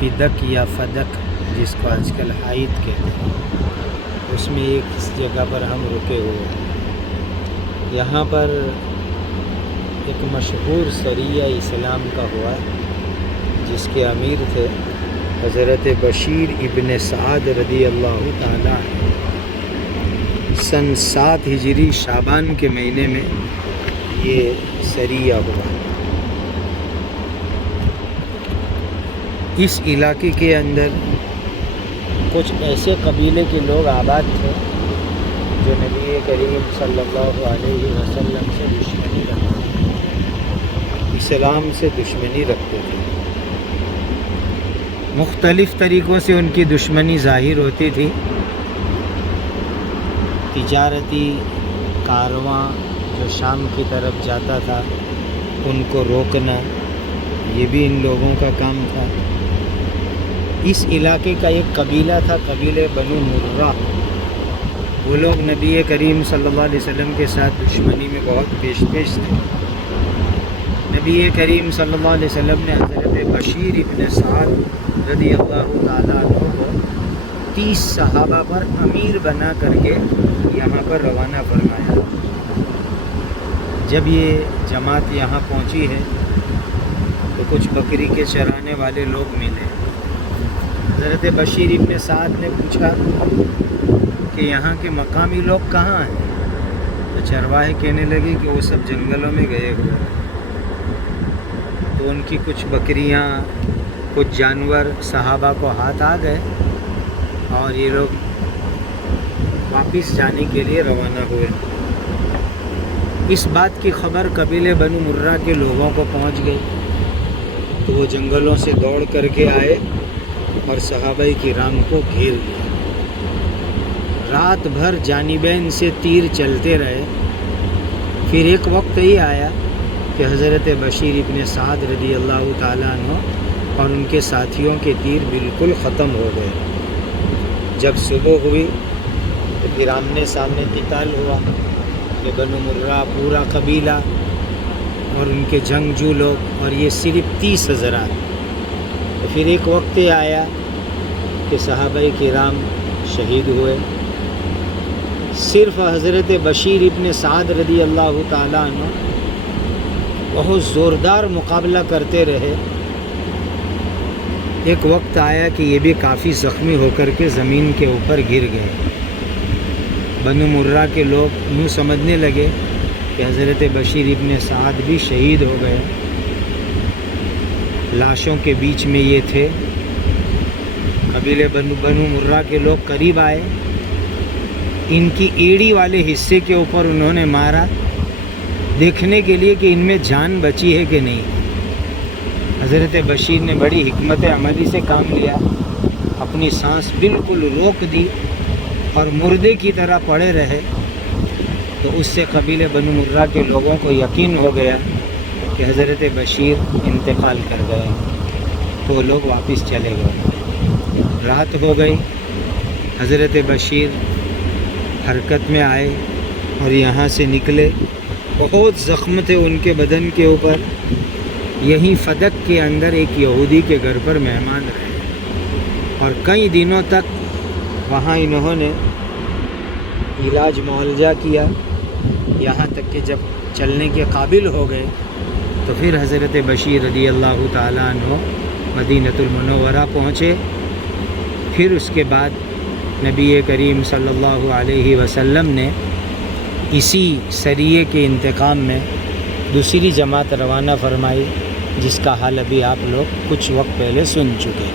فدق یا فدق جس کو آج کل حائط کہتے ہیں، اس میں ایک جگہ پر ہم رکے ہوئے ہیں۔ یہاں پر ایک مشہور سریہ اسلام کا ہوا جس کے امیر تھے حضرت بشیر ابن سعد رضی اللہ تعالیٰ عنہ۔ سن 7 ہجری شعبان کے مہینے میں یہ سریہ ہوا۔ اس علاقے کے اندر کچھ ایسے قبیلے کے لوگ آباد تھے جو نبی کریم صلی اللہ علیہ وسلم سے دشمنی رکھتے تھے، اسلام سے دشمنی رکھتے تھے۔ مختلف طریقوں سے ان کی دشمنی ظاہر ہوتی تھی۔ تجارتی کارواں جو شام کی طرف جاتا تھا ان کو روکنا، یہ بھی ان لوگوں کا کام تھا۔ اس علاقے کا ایک قبیلہ تھا، قبیلہ بنو مرہ۔ وہ لوگ نبی کریم صلی اللہ علیہ وسلم کے ساتھ دشمنی میں بہت پیش تھے۔ نبی کریم صلی اللہ علیہ وسلم نے حضرت بشیر ابن سعد رضی اللہ تعالیٰ عنہ کو 30 صحابہ پر امیر بنا کر کے یہاں پر روانہ فرمایا۔ جب یہ جماعت یہاں پہنچی ہے تو کچھ بکری کے چرانے والے لوگ ملے۔ حضرت بشیر ابن سعد نے پوچھا کہ یہاں کے مقامی لوگ کہاں ہیں؟ تو چرواہے کہنے لگے کہ وہ سب جنگلوں میں گئے ہوئے ہیں۔ تو ان کی کچھ بکریاں، کچھ جانور صحابہ کو ہاتھ آ گئے اور یہ لوگ واپس جانے کے لیے روانہ ہوئے۔ اس بات کی خبر قبیلے بنو مرہ کے لوگوں کو پہنچ گئی تو وہ جنگلوں سے دوڑ کر کے آئے اور صحابہ کرام کو گھیر لیا۔ رات بھر جانبین سے تیر چلتے رہے۔ پھر ایک وقت ہی آیا کہ حضرت بشیر ابن سعد رضی اللہ تعالیٰ عنہ اور ان کے ساتھیوں کے تیر بالکل ختم ہو گئے۔ جب صبح ہوئی تو پھر آمنے سامنے قتال ہوا کہ بنو مرہ پورا قبیلہ اور ان کے جنگجو لوگ، اور یہ صرف 30 حضرات۔ تو پھر ایک وقت آیا کہ صحابہ کرام شہید ہوئے۔ صرف حضرت بشیر ابن سعد رضی اللہ تعالیٰ عنہ بہت زوردار مقابلہ کرتے رہے۔ ایک وقت آیا کہ یہ بھی کافی زخمی ہو کر کے زمین کے اوپر گر گئے۔ بنو مرہ کے لوگ یوں سمجھنے لگے کہ حضرت بشیر ابن سعد بھی شہید ہو گئے۔ لاشوں کے بیچ میں یہ تھے۔ قبیلے بنو مرہ کے لوگ قریب آئے، ان کی ایڑی والے حصے کے اوپر انہوں نے مارا، دیکھنے کے لیے کہ ان میں جان بچی ہے کہ نہیں۔ حضرت بشیر نے بڑی حکمت عملی سے کام لیا، اپنی سانس بالکل روک دی اور مردے کی طرح پڑے رہے۔ تو اس سے قبیلے بنو مرہ کے لوگوں کو یقین ہو گیا کہ حضرت بشیر انتقال کر گئے۔ تو وہ لوگ واپس چلے گئے۔ رات ہو گئی، حضرت بشیر حرکت میں آئے اور یہاں سے نکلے۔ بہت زخم تھے ان کے بدن کے اوپر۔ یہیں فدق کے اندر ایک یہودی کے گھر پر مہمان رہے اور کئی دنوں تک وہاں انہوں نے علاج معالجہ کیا، یہاں تک کہ جب چلنے کے قابل ہو گئے تو پھر حضرت بشیر رضی اللہ تعالیٰ عنہ مدینۃ المنورہ پہنچے۔ پھر اس کے بعد نبی کریم صلی اللہ علیہ وسلم نے اسی سریے کے انتقام میں دوسری جماعت روانہ فرمائی، جس کا حال ابھی آپ لوگ کچھ وقت پہلے سن چکے۔